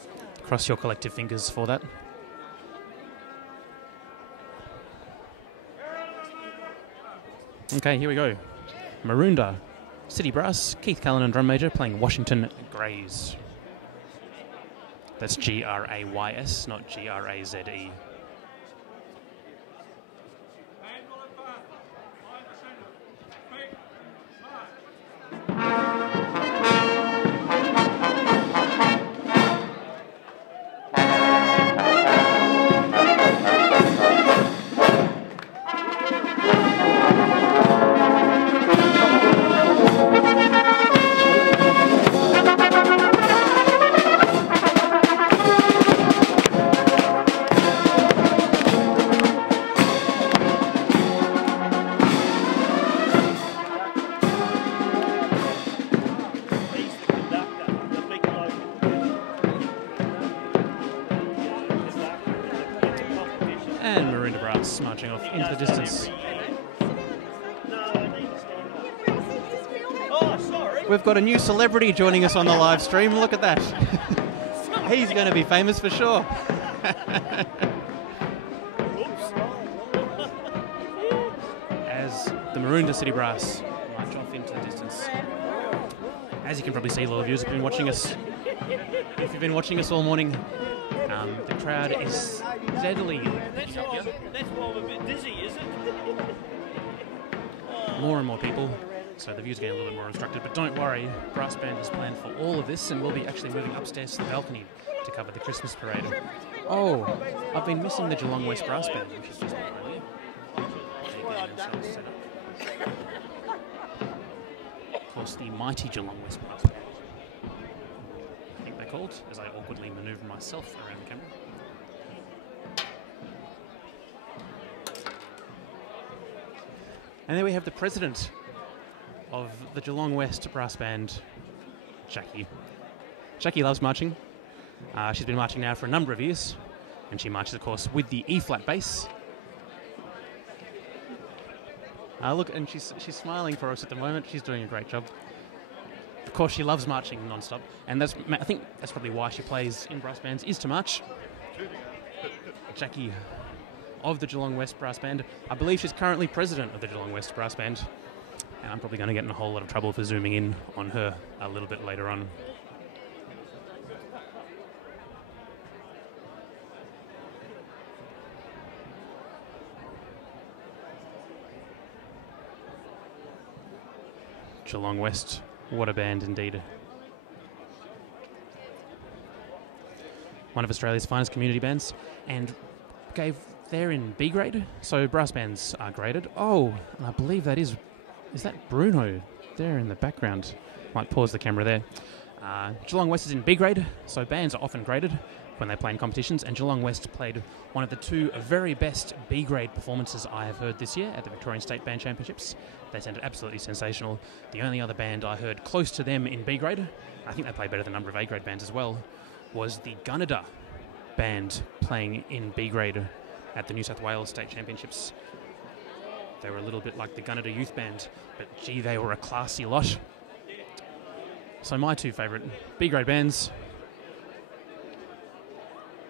Cross your collective fingers for that. Okay, here we go. Maroondah City Brass, Keith Callanan drum major, playing Washington Greys. That's Grays, not Graze. And Maroondah Brass marching off into the distance. We've got a new celebrity joining us on the live stream. Look at that. He's going to be famous for sure. As the Maroondah City Brass march off into the distance. As you can probably see, a lot of viewers have been watching us. If you've been watching us all morning, The crowd is steadily That's why I'm a bit dizzy, is it? more and more people, so the view's getting a little bit more obstructed. But don't worry, brass band is planned for all of this, and we'll be actually moving upstairs to the balcony to cover the Christmas parade. Oh, I've been missing the Geelong West brass band, which is just behind me. They're getting themselves set up. Of course, the mighty Geelong West brass band, I think they're called, as I awkwardly manoeuvre myself around the camera. And there we have the president of the Geelong West brass band, Jackie. Jackie loves marching. She's been marching now for a number of years, and she marches, of course, with the E-flat bass. Look, and she's smiling for us at the moment. She's doing a great job. Of course, she loves marching non-stop, and I think that's probably why she plays in brass bands, is to march. Jackie of the Geelong West brass band. I believe she's currently president of the Geelong West brass band, and I'm probably going to get in a whole lot of trouble for zooming in on her a little bit later on. Geelong West, what a band indeed. One of Australia's finest community bands, and they're in B grade, so brass bands are graded. Oh, and I believe is that Bruno there in the background? Might pause the camera there. Geelong West is in B grade, so bands are often graded when they play in competitions, and Geelong West played one of the two very best B grade performances I have heard this year at the Victorian State Band Championships. They sounded absolutely sensational. The only other band I heard close to them in B grade, I think they play better than a number of A grade bands as well, was the Gunnedah band playing in B grade at the New South Wales State Championships. They were a little bit like the Gunnedah Youth Band, but gee, they were a classy lot. So my two favourite B grade bands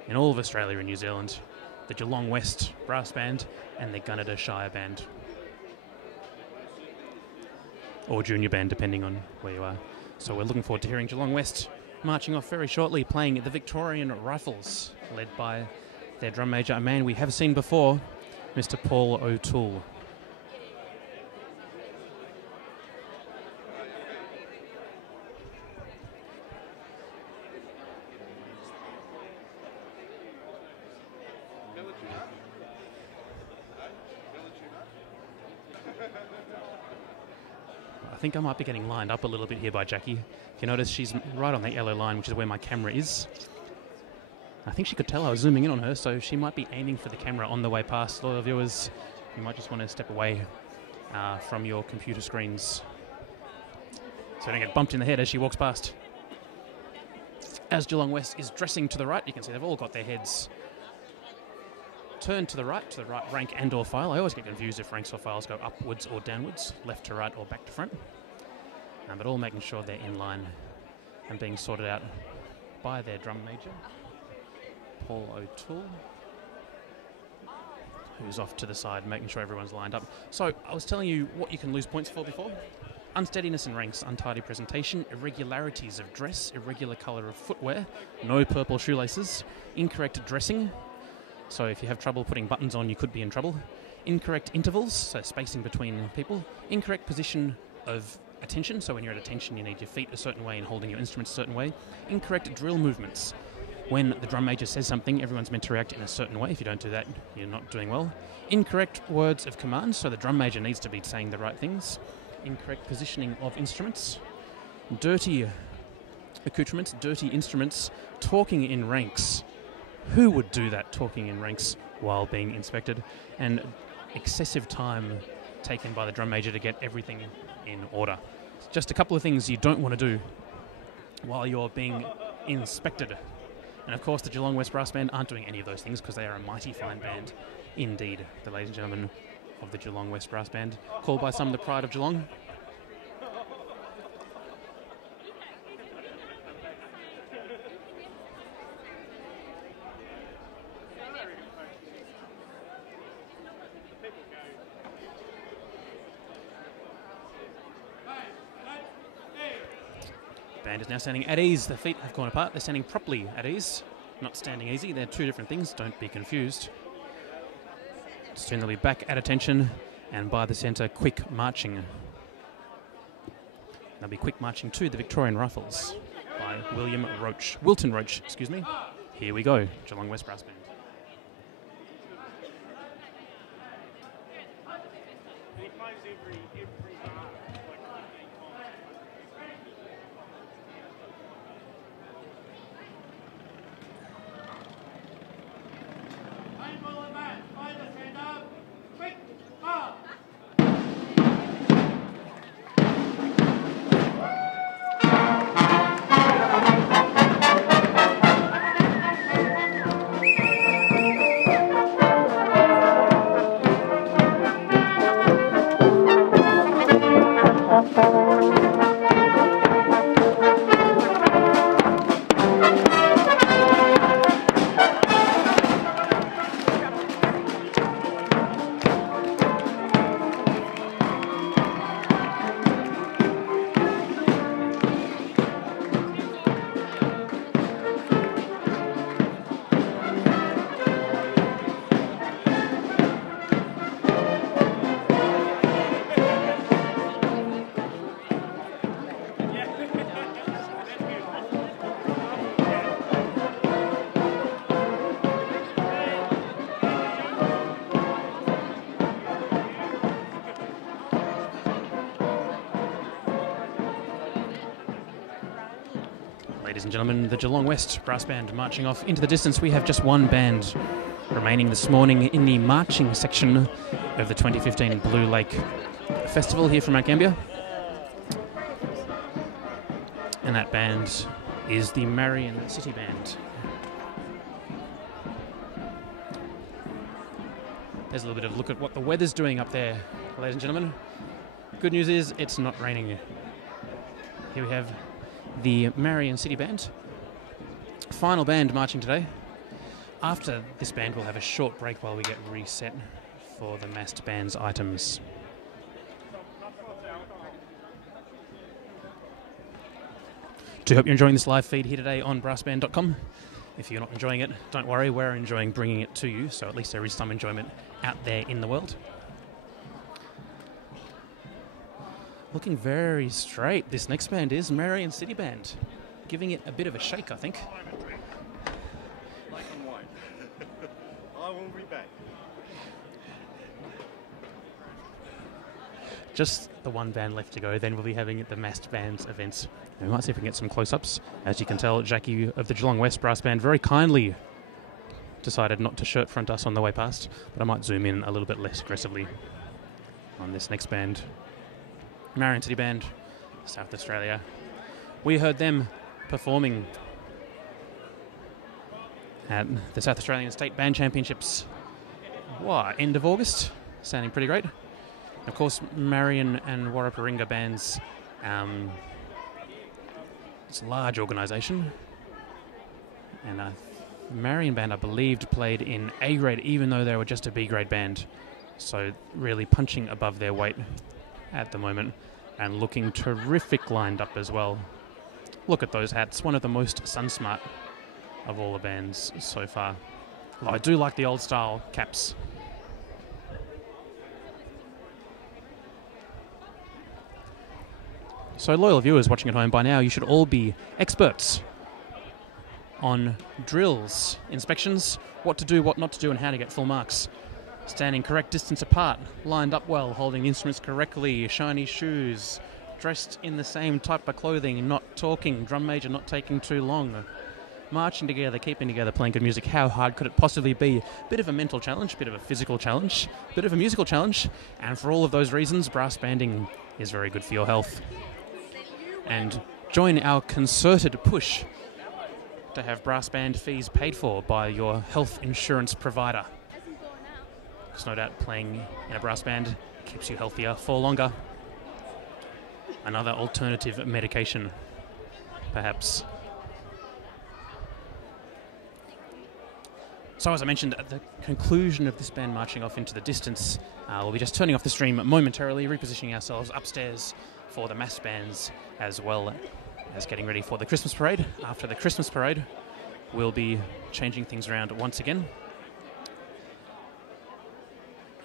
in all of Australia and New Zealand, the Geelong West Brass Band and the Gunnedah Shire Band. Or Junior Band, depending on where you are. So we're looking forward to hearing Geelong West marching off very shortly, playing the Victorian Rifles, led by their drum major, a man we have seen before, Mr. Paul O'Toole. I think I might be getting lined up a little bit here by Jackie. If you notice, she's right on the yellow line, which is where my camera is. I think she could tell I was zooming in on her, so she might be aiming for the camera on the way past. Loyal viewers, you might just want to step away from your computer screens so you don't get bumped in the head as she walks past. As Geelong West is dressing to the right, you can see they've all got their heads turned to the right rank and or file. I always get confused if ranks or files go upwards or downwards, left to right or back to front. But all making sure they're in line and being sorted out by their drum major, Paul O'Toole, who's off to the side, making sure everyone's lined up. So I was telling you what you can lose points for before. Unsteadiness in ranks, untidy presentation, irregularities of dress, irregular colour of footwear, no purple shoelaces, incorrect dressing. So if you have trouble putting buttons on, you could be in trouble. Incorrect intervals, so spacing between people. Incorrect position of attention, so when you're at attention you need your feet a certain way and holding your instruments a certain way. Incorrect drill movements. When the drum major says something, everyone's meant to react in a certain way. If you don't do that, you're not doing well. Incorrect words of command, so the drum major needs to be saying the right things. Incorrect positioning of instruments. Dirty accoutrements, dirty instruments. Talking in ranks. Who would do that, talking in ranks while being inspected? And excessive time taken by the drum major to get everything in order. Just a couple of things you don't want to do while you're being inspected. And of course the Geelong West Brass Band aren't doing any of those things because they are a mighty fine band indeed. The ladies and gentlemen of the Geelong West Brass Band, called by some the pride of Geelong. Band is now standing at ease. The feet have gone apart. They're standing properly at ease. not standing easy. They're two different things. Don't be confused. Soon they'll be back at attention and by the centre, quick marching. They'll be quick marching to the Victorian Rifles by Wilton Roach, excuse me. Here we go, Geelong West Brass Band. Ladies and gentlemen, the Geelong West Brass Band marching off into the distance. We have just one band remaining this morning in the marching section of the 2015 Blue Lake Festival here from Mount Gambier. And that band is the Marion City Band. There's a little bit of a look at what the weather's doing up there, ladies and gentlemen. Good news is it's not raining. Here we have the Marion City Band. Final band marching today. After this band, we'll have a short break while we get reset for the massed band's items. Do hope you're enjoying this live feed here today on brassband.com. If you're not enjoying it, don't worry, we're enjoying bringing it to you, so at least there is some enjoyment out there in the world. Looking very straight, this next band is Marion City Band. Giving it a bit of a shake, I think. Black and white. I will be back. Just the one band left to go, then we'll be having the massed bands events. We might see if we can get some close-ups. As you can tell, Jackie of the Geelong West Brass Band very kindly decided not to shirt front us on the way past, but I might zoom in a little bit less aggressively on this next band. Marion City Band, South Australia. We heard them performing at the South Australian State Band Championships, end of August? Sounding pretty great. Of course, Marion and Warraparinga bands, it's a large organisation. And Marion band, I believed, played in A grade, even though they were just a B grade band. So really punching above their weight at the moment, and looking terrific lined up as well. Look at those hats, one of the most sun-smart of all the bands so far. Although I do like the old style caps. So loyal viewers watching at home, by now you should all be experts on drills, inspections, what to do, what not to do, and how to get full marks. Standing correct distance apart, lined up well, holding the instruments correctly, shiny shoes, dressed in the same type of clothing, not talking, drum major not taking too long, marching together, keeping together, playing good music. How hard could it possibly be? Bit of a mental challenge, bit of a physical challenge, bit of a musical challenge, and for all of those reasons, brass banding is very good for your health. And join our concerted push to have brass band fees paid for by your health insurance provider. Because no doubt playing in a brass band keeps you healthier for longer. Another alternative medication, perhaps. So as I mentioned, at the conclusion of this band marching off into the distance, we'll be just turning off the stream momentarily, repositioning ourselves upstairs for the mass bands, as well as getting ready for the Christmas parade. After the Christmas parade, we'll be changing things around once again.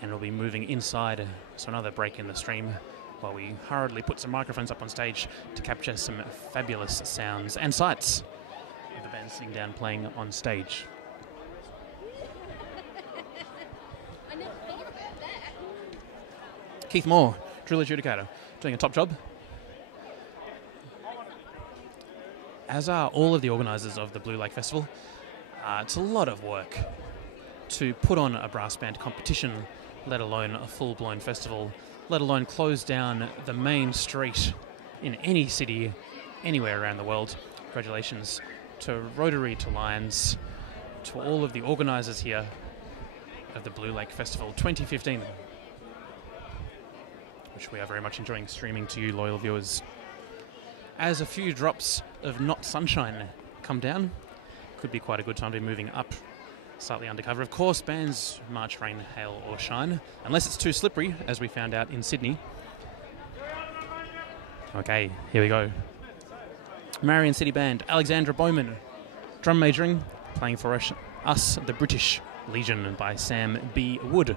And we'll be moving inside, so another break in the stream while we hurriedly put some microphones up on stage to capture some fabulous sounds and sights of the band sitting down playing on stage. Keith Moore, drill adjudicator, doing a top job. As are all of the organisers of the Blue Lake Festival. It's a lot of work to put on a brass band competition, let alone a full-blown festival, let alone close down the main street in any city, anywhere around the world. Congratulations to Rotary, to Lions, to all of the organisers here of the Blue Lake Festival 2015, which we are very much enjoying streaming to you, loyal viewers. As a few drops of not sunshine come down, could be quite a good time to be moving up slightly undercover. Of course, bands march rain, hail or shine, unless it's too slippery, as we found out in Sydney. Okay, here we go. Marion City Band, Alexandra Bowman, drum majoring, playing for us the British Legion by Sam B. Wood.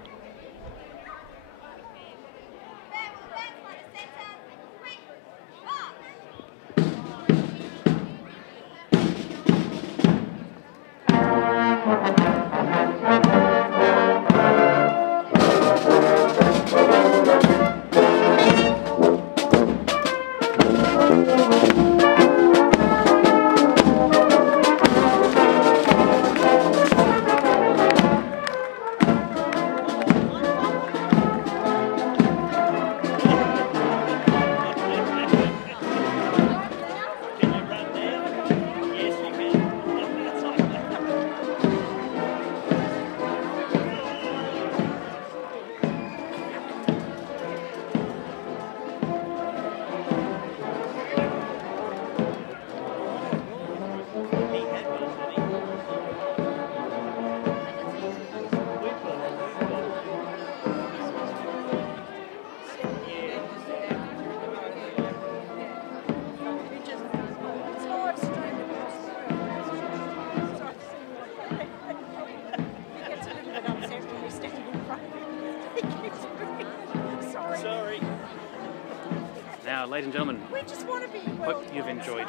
Ladies and gentlemen, we just want to be hope you've enjoyed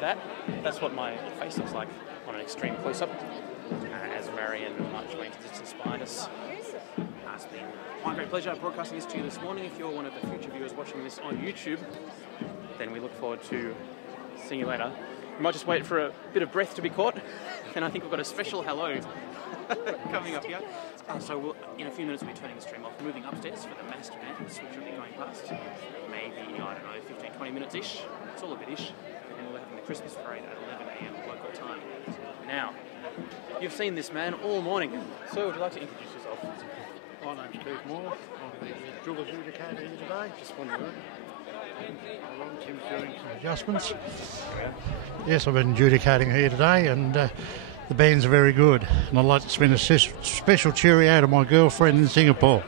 that. That's what my face looks like on an extreme close-up as Marion marched away to distance behind us. It's been my great pleasure broadcasting this to you this morning. If you're one of the future viewers watching this on YouTube, then we look forward to seeing you later. We might just wait for a bit of breath to be caught, and I think we've got a special hello coming up here. So we'll, in a few minutes we'll be turning the stream off, moving upstairs for the master bands, which will be going past. Maybe, I don't know, 15, 20 minutes-ish. It's all a bit-ish. And then we're having the Christmas parade at 11 a.m. local time. Now, you've seen this man all morning. Sir, would you like to introduce yourself? My name's Keith Moore. I'm the drill adjudicator here today. Just one word. Tim's doing some adjustments. Yes, I've been adjudicating here today, and the bands are very good. And I'd like to spend a special cheerio to my girlfriend in Singapore.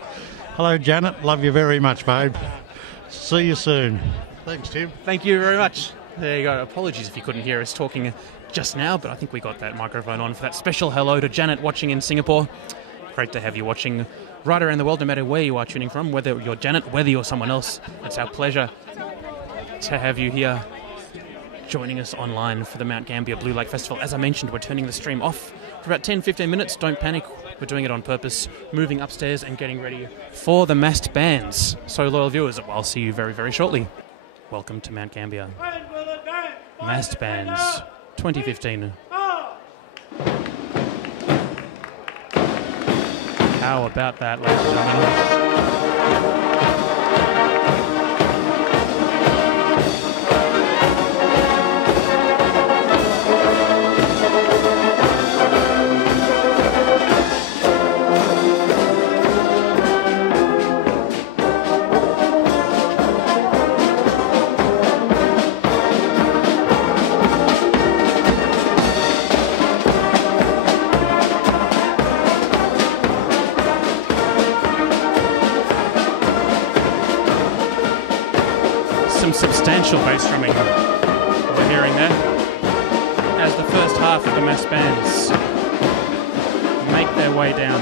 Hello, Janet. Love you very much, babe. See you soon. Thanks, Tim. Thank you very much. There you go. Apologies if you couldn't hear us talking just now, but I think we got that microphone on for that special hello to Janet watching in Singapore. Great to have you watching right around the world, no matter where you are tuning from, whether you're Janet, whether you're someone else. It's our pleasure to have you here joining us online for the Mount Gambier Blue Lake Festival. As I mentioned, we're turning the stream off for about 10-15 minutes. Don't panic. We're doing it on purpose, moving upstairs and getting ready for the massed bands. So, loyal viewers, I'll see you very, very shortly. Welcome to Mount Gambier. Massed Bands 2015. How about that, ladies and gentlemen? Substantial bass drumming we're hearing there. as the first half of the mass bands make their way down.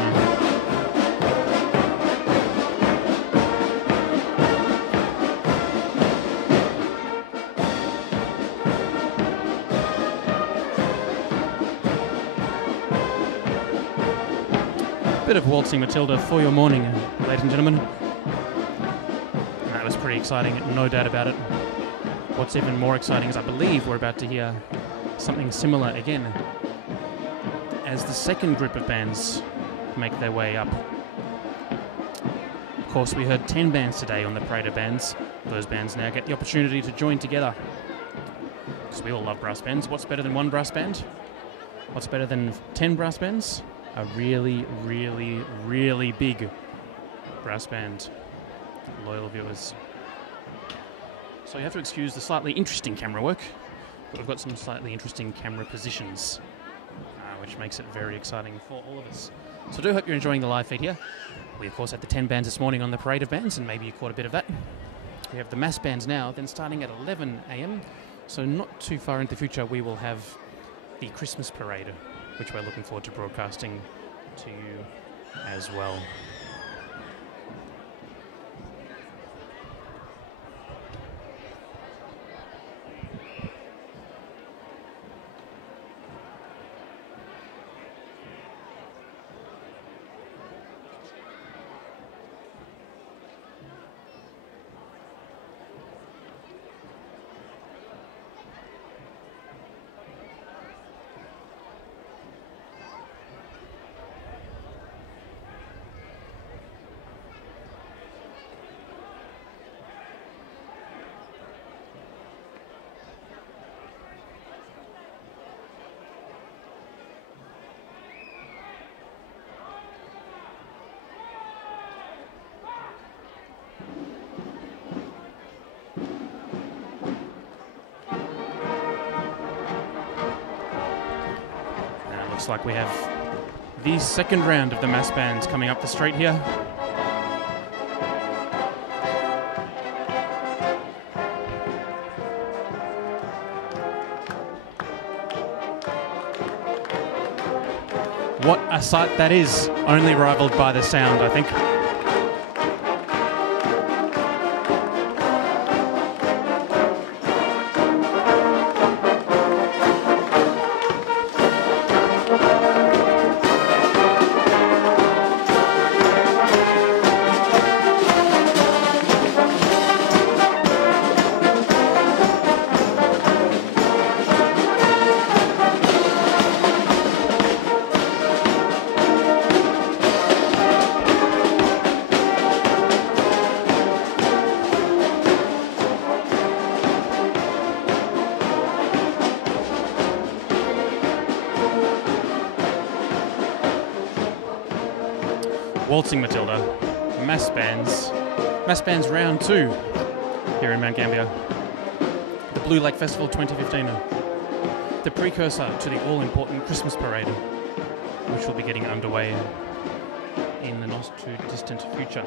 Bit of Waltzing Matilda for your morning, ladies and gentlemen. That was pretty exciting, no doubt about it. What's even more exciting is I believe we're about to hear something similar again as the second group of bands make their way up. Of course, we heard 10 bands today on the Parade of Bands. Those bands now get the opportunity to join together, because we all love brass bands. What's better than one brass band? What's better than 10 brass bands? A really, really, really big brass band. Loyal viewers. So you have to excuse the slightly interesting camera work, but we've got some slightly interesting camera positions, which makes it very exciting for all of us. So I do hope you're enjoying the live feed here. We, of course, had the 10 bands this morning on the Parade of Bands, and maybe you caught a bit of that. We have the mass bands now, then starting at 11 a.m. So not too far into the future, we will have the Christmas parade, which we're looking forward to broadcasting to you as well. Looks like we have the second round of the mass bands coming up the straight here. What a sight that is, only rivaled by the sound, I think. Waltzing Matilda, Mass Bands round 2 here in Mount Gambier. The Blue Lake Festival 2015, the precursor to the all-important Christmas parade, which will be getting underway in the not too distant future.